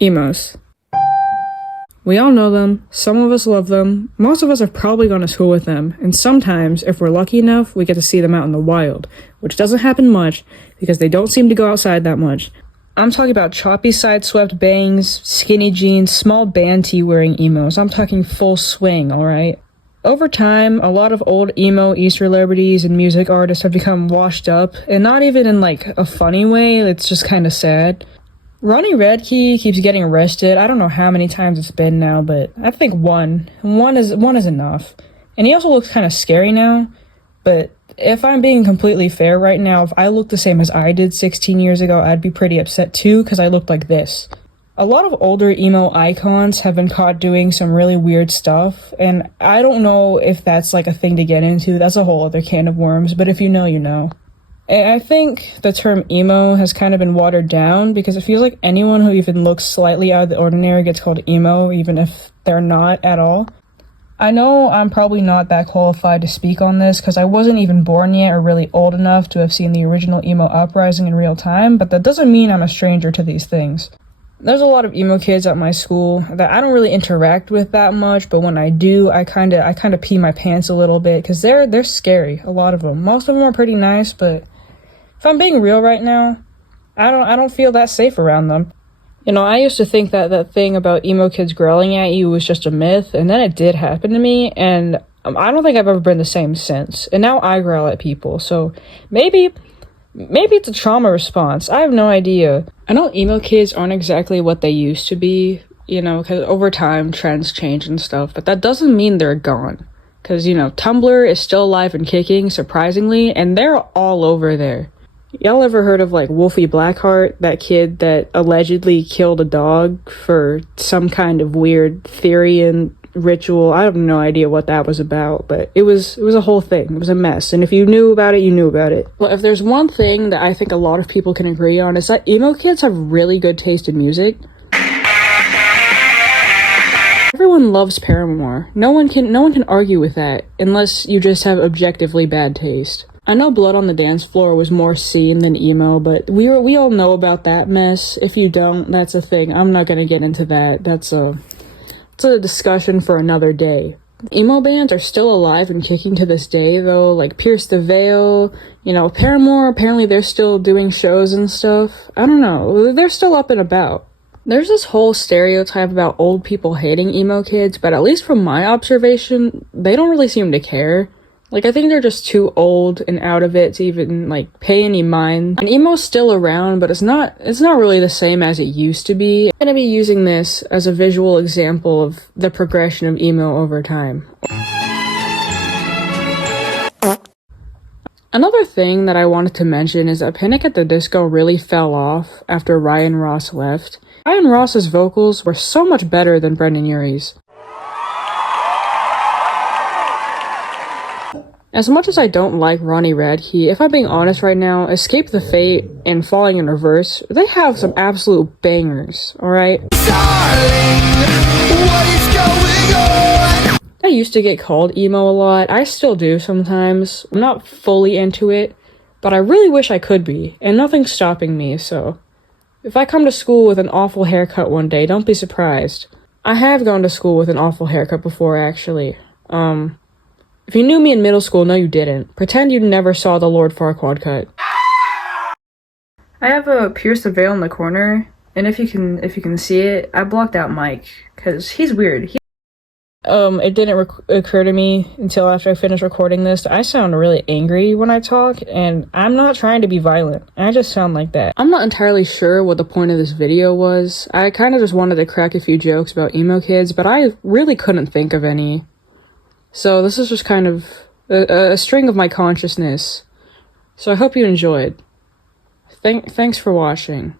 Emos. We all know them, some of us love them, most of us have probably gone to school with them, and sometimes, if we're lucky enough, we get to see them out in the wild, which doesn't happen much, because they don't seem to go outside that much. I'm talking about choppy side-swept bangs, skinny jeans, small band tee wearing emos. I'm talking full swing, alright? Over time, a lot of old emo celebrities and music artists have become washed up, and not even in like a funny way, it's just kinda sad. Ronnie Radke keeps getting arrested. I don't know how many times it's been now, but I think one is enough. And he also looks kind of scary now, but if I'm being completely fair right now, if I looked the same as I did 16 years ago, I'd be pretty upset too, because I looked like this. A lot of older emo icons have been caught doing some really weird stuff, and I don't know if that's like a thing to get into. That's a whole other can of worms, but if you know, you know. I think the term emo has kind of been watered down because it feels like anyone who even looks slightly out of the ordinary gets called emo, even if they're not at all. I know I'm probably not that qualified to speak on this because I wasn't even born yet or really old enough to have seen the original emo uprising in real time, but that doesn't mean I'm a stranger to these things. There's a lot of emo kids at my school that I don't really interact with that much, but when I do, I kind of pee my pants a little bit because they're scary, a lot of them. Most of them are pretty nice, but if I'm being real right now, I don't feel that safe around them. You know, I used to think that thing about emo kids growling at you was just a myth, and then it did happen to me, and I don't think I've ever been the same since. And now I growl at people, so maybe it's a trauma response. I have no idea. I know emo kids aren't exactly what they used to be, you know, because over time trends change and stuff, but that doesn't mean they're gone. Because, you know, Tumblr is still alive and kicking, surprisingly, and they're all over there. Y'all ever heard of, like, Wolfie Blackheart, that kid that allegedly killed a dog for some kind of weird theory and ritual? I have no idea what that was about, but it was a whole thing. It was a mess, and if you knew about it, you knew about it. Well, if there's one thing that I think a lot of people can agree on, is that emo kids have really good taste in music. Everyone loves Paramore. No one can argue with that, unless you just have objectively bad taste. I know Blood on the Dance Floor was more scene than emo, but we all know about that mess. If you don't, that's a thing. I'm not gonna get into that. It's a discussion for another day. Emo bands are still alive and kicking to this day, though, like Pierce the Veil, you know, Paramore, apparently they're still doing shows and stuff. I don't know, they're still up and about. There's this whole stereotype about old people hating emo kids, but at least from my observation, they don't really seem to care. Like, I think they're just too old and out of it to even, like, pay any mind. And emo's still around, but it's not really the same as it used to be. I'm gonna be using this as a visual example of the progression of emo over time. Another thing that I wanted to mention is that Panic at the Disco really fell off after Ryan Ross left. Ryan Ross's vocals were so much better than Brendan Urie's. As much as I don't like Ronnie Radke, if I'm being honest right now, Escape the Fate and Falling in Reverse, they have some absolute bangers, alright? I used to get called emo a lot. I still do sometimes. I'm not fully into it, but I really wish I could be, and nothing's stopping me, so if I come to school with an awful haircut one day, don't be surprised. I have gone to school with an awful haircut before, actually. If you knew me in middle school, no you didn't. Pretend you never saw the Lord Farquaad cut. I have a Pierce the Veil in the corner, and if you can see it, I blocked out Mike, cause he's weird. It didn't occur to me until after I finished recording this. I sound really angry when I talk, and I'm not trying to be violent. I just sound like that. I'm not entirely sure what the point of this video was. I kind of just wanted to crack a few jokes about emo kids, but I really couldn't think of any. So this is just kind of a string of my consciousness. So I hope you enjoyed. Thanks for watching.